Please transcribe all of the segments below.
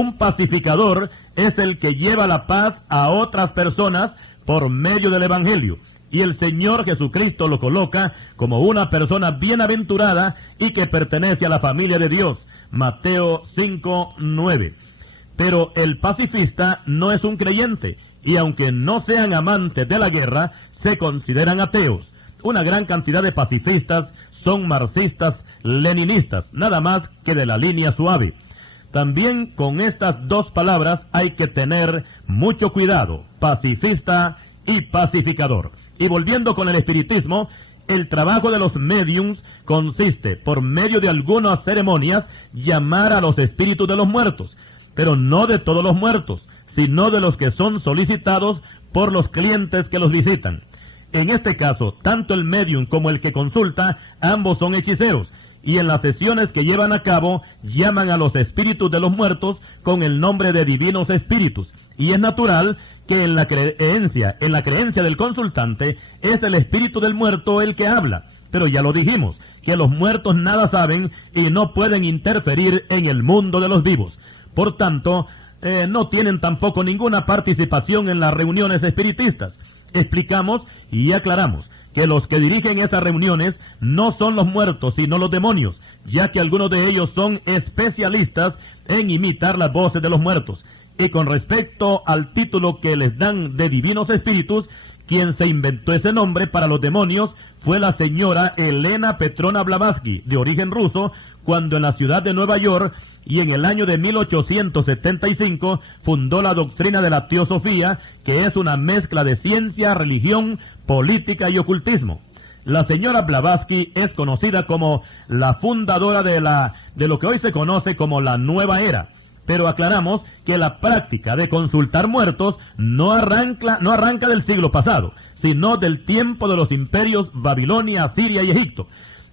Un pacificador es el que lleva la paz a otras personas por medio del Evangelio. Y el Señor Jesucristo lo coloca como una persona bienaventurada y que pertenece a la familia de Dios. Mateo 5:9. Pero el pacifista no es un creyente, y aunque no sean amantes de la guerra, se consideran ateos. Una gran cantidad de pacifistas son marxistas, leninistas, nada más que de la línea suave. También con estas dos palabras hay que tener mucho cuidado, pacifista y pacificador. Y volviendo con el espiritismo, el trabajo de los médiums consiste, por medio de algunas ceremonias, llamar a los espíritus de los muertos, pero no de todos los muertos, sino de los que son solicitados por los clientes que los visitan. En este caso, tanto el médium como el que consulta, ambos son hechiceros, y en las sesiones que llevan a cabo, llaman a los espíritus de los muertos con el nombre de divinos espíritus. Y es natural que en la creencia del consultante, es el espíritu del muerto el que habla. Pero ya lo dijimos, que los muertos nada saben y no pueden interferir en el mundo de los vivos. Por tanto, no tienen tampoco ninguna participación en las reuniones espiritistas. Explicamos y aclaramos que los que dirigen esas reuniones no son los muertos, sino los demonios, ya que algunos de ellos son especialistas en imitar las voces de los muertos. Y con respecto al título que les dan de divinos espíritus, quien se inventó ese nombre para los demonios fue la señora Elena Petrona Blavatsky, de origen ruso, cuando en la ciudad de Nueva York y en el año de 1875 fundó la doctrina de la teosofía, que es una mezcla de ciencia, religión, política y ocultismo. La señora Blavatsky es conocida como la fundadora de lo que hoy se conoce como la Nueva Era. Pero aclaramos que la práctica de consultar muertos no arranca del siglo pasado, sino del tiempo de los imperios Babilonia, Siria y Egipto.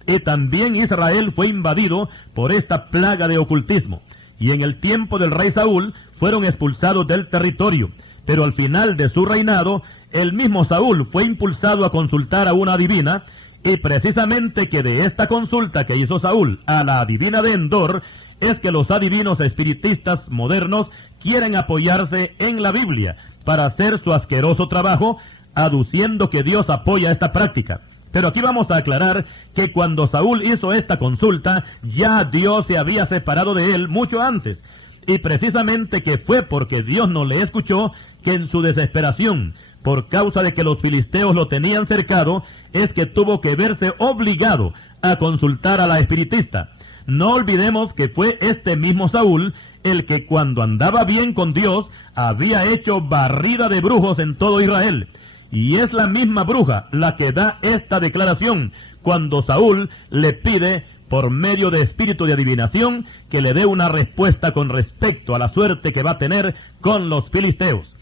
Y también Israel fue invadido por esta plaga de ocultismo. Y en el tiempo del rey Saúl fueron expulsados del territorio. Pero al final de su reinado, el mismo Saúl fue impulsado a consultar a una adivina, y precisamente que de esta consulta que hizo Saúl a la adivina de Endor, es que los adivinos espiritistas modernos quieren apoyarse en la Biblia para hacer su asqueroso trabajo, aduciendo que Dios apoya esta práctica. Pero aquí vamos a aclarar que cuando Saúl hizo esta consulta, ya Dios se había separado de él mucho antes. Y precisamente que fue porque Dios no le escuchó, que en su desesperación, por causa de que los filisteos lo tenían cercado, es que tuvo que verse obligado a consultar a la espiritista. No olvidemos que fue este mismo Saúl el que cuando andaba bien con Dios había hecho barrida de brujos en todo Israel. Y es la misma bruja la que da esta declaración cuando Saúl le pide, por medio de espíritu de adivinación, que le dé una respuesta con respecto a la suerte que va a tener con los filisteos.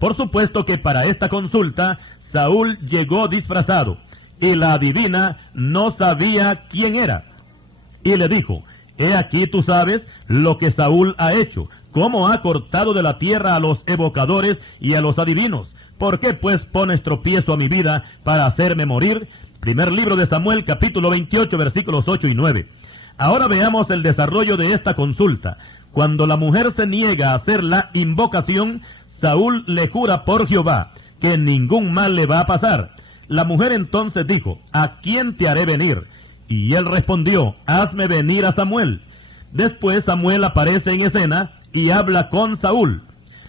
Por supuesto que para esta consulta Saúl llegó disfrazado, y la adivina no sabía quién era. Y le dijo: he aquí tú sabes lo que Saúl ha hecho, cómo ha cortado de la tierra a los evocadores y a los adivinos. ¿Por qué pues pones tropiezo a mi vida para hacerme morir? Primer libro de Samuel, capítulo 28, versículos 8 y 9. Ahora veamos el desarrollo de esta consulta. Cuando la mujer se niega a hacer la invocación, Saúl le jura por Jehová que ningún mal le va a pasar. La mujer entonces dijo: ¿a quién te haré venir? Y él respondió: hazme venir a Samuel. Después Samuel aparece en escena y habla con Saúl.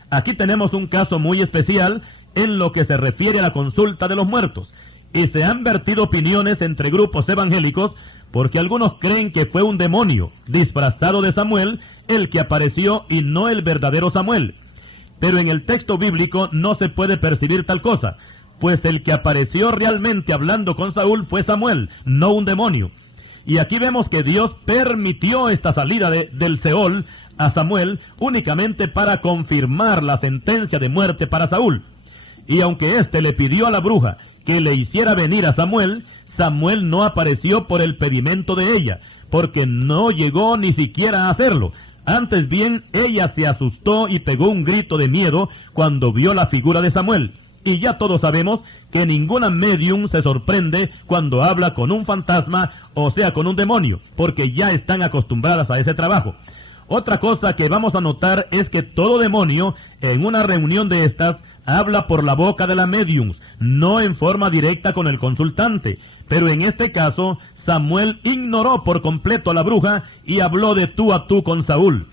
Aquí tenemos un caso muy especial en lo que se refiere a la consulta de los muertos, y se han vertido opiniones entre grupos evangélicos, porque algunos creen que fue un demonio disfrazado de Samuel el que apareció y no el verdadero Samuel. Pero en el texto bíblico no se puede percibir tal cosa, pues el que apareció realmente hablando con Saúl fue Samuel, no un demonio. Y aquí vemos que Dios permitió esta salida del Seol a Samuel únicamente para confirmar la sentencia de muerte para Saúl. Y aunque éste le pidió a la bruja que le hiciera venir a Samuel, Samuel no apareció por el pedimento de ella, porque no llegó ni siquiera a hacerlo. Antes bien, ella se asustó y pegó un grito de miedo cuando vio la figura de Samuel. Y ya todos sabemos que ninguna medium se sorprende cuando habla con un fantasma, o sea, con un demonio, porque ya están acostumbradas a ese trabajo. Otra cosa que vamos a notar es que todo demonio en una reunión de estas habla por la boca de la mediums, no en forma directa con el consultante. Pero en este caso, Samuel ignoró por completo a la bruja y habló de tú a tú con Saúl.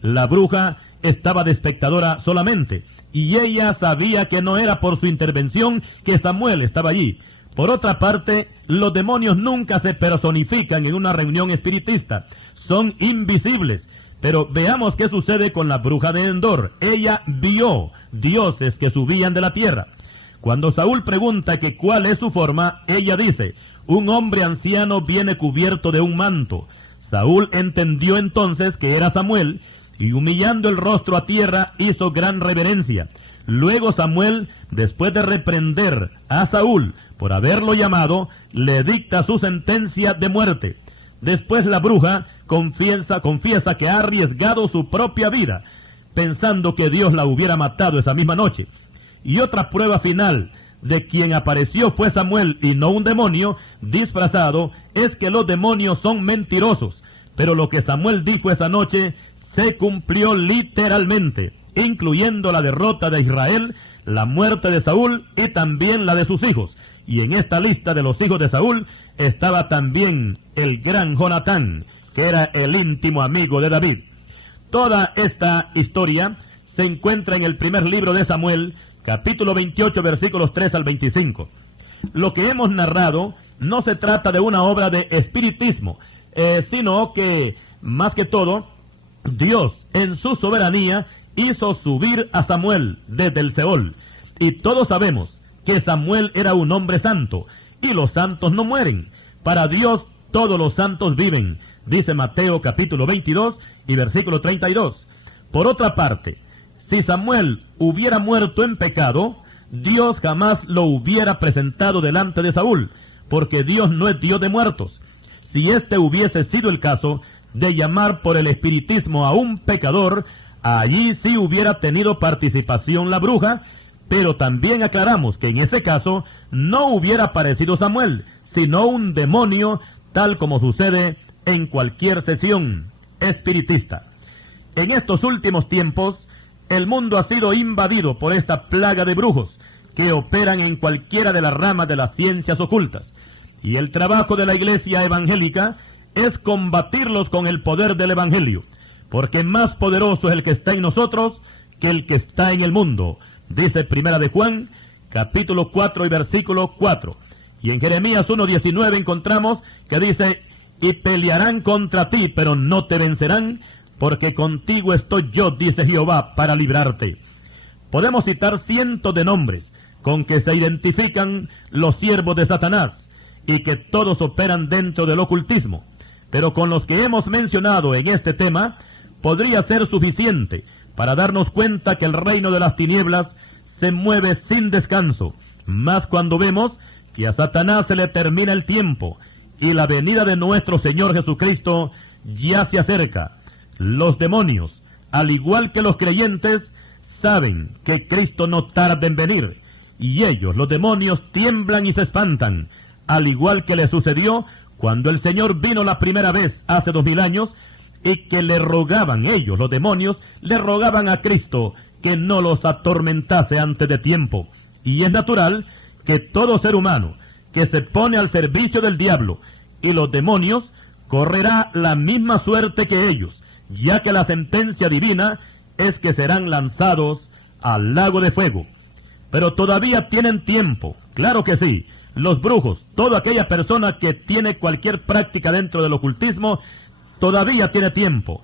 La bruja estaba de espectadora solamente, y ella sabía que no era por su intervención que Samuel estaba allí. Por otra parte, los demonios nunca se personifican en una reunión espiritista, son invisibles. Pero veamos qué sucede con la bruja de Endor. Ella vio dioses que subían de la tierra. Cuando Saúl pregunta que cuál es su forma, ella dice, un hombre anciano viene cubierto de un manto. Saúl entendió entonces que era Samuel, y humillando el rostro a tierra, hizo gran reverencia. Luego Samuel, después de reprender a Saúl por haberlo llamado, le dicta su sentencia de muerte. Después la bruja confiesa que ha arriesgado su propia vida, pensando que Dios la hubiera matado esa misma noche. Y otra prueba final de quien apareció fue Samuel y no un demonio disfrazado, es que los demonios son mentirosos. Pero lo que Samuel dijo esa noche se cumplió literalmente, incluyendo la derrota de Israel, la muerte de Saúl y también la de sus hijos. Y en esta lista de los hijos de Saúl estaba también el gran Jonatán, que era el íntimo amigo de David. Toda esta historia se encuentra en el primer libro de Samuel, capítulo 28, versículos 3 al 25. Lo que hemos narrado no se trata de una obra de espiritismo, sino que, más que todo, Dios, en su soberanía, hizo subir a Samuel desde el Seol. Y todos sabemos que Samuel era un hombre santo, y los santos no mueren. Para Dios todos los santos viven, dice Mateo capítulo 22 y versículo 32. Por otra parte, si Samuel hubiera muerto en pecado, Dios jamás lo hubiera presentado delante de Saúl, porque Dios no es Dios de muertos. Si este hubiese sido el caso de llamar por el espiritismo a un pecador, allí sí hubiera tenido participación la bruja, pero también aclaramos que en ese caso no hubiera aparecido Samuel, sino un demonio, tal como sucede en cualquier sesión espiritista. En estos últimos tiempos, el mundo ha sido invadido por esta plaga de brujos que operan en cualquiera de las ramas de las ciencias ocultas. Y el trabajo de la iglesia evangélica es combatirlos con el poder del evangelio, porque más poderoso es el que está en nosotros que el que está en el mundo, dice Primera de Juan, capítulo 4 y versículo 4. Y en Jeremías 1:19 encontramos que dice, y pelearán contra ti, pero no te vencerán, porque contigo estoy yo, dice Jehová, para librarte. Podemos citar cientos de nombres con que se identifican los siervos de Satanás, y que todos operan dentro del ocultismo. Pero con los que hemos mencionado en este tema, podría ser suficiente para darnos cuenta que el reino de las tinieblas se mueve sin descanso, más cuando vemos que a Satanás se le termina el tiempo y la venida de nuestro Señor Jesucristo ya se acerca. Los demonios, al igual que los creyentes, saben que Cristo no tarda en venir, y ellos, los demonios, tiemblan y se espantan, al igual que le sucedió cuando el Señor vino la primera vez hace 2000 años, y que le rogaban ellos, los demonios, le rogaban a Cristo que no los atormentase antes de tiempo. Y es natural que todo ser humano que se pone al servicio del diablo y los demonios correrá la misma suerte que ellos, ya que la sentencia divina es que serán lanzados al lago de fuego. Pero todavía tienen tiempo, claro que sí. Los brujos, toda aquella persona que tiene cualquier práctica dentro del ocultismo, todavía tiene tiempo.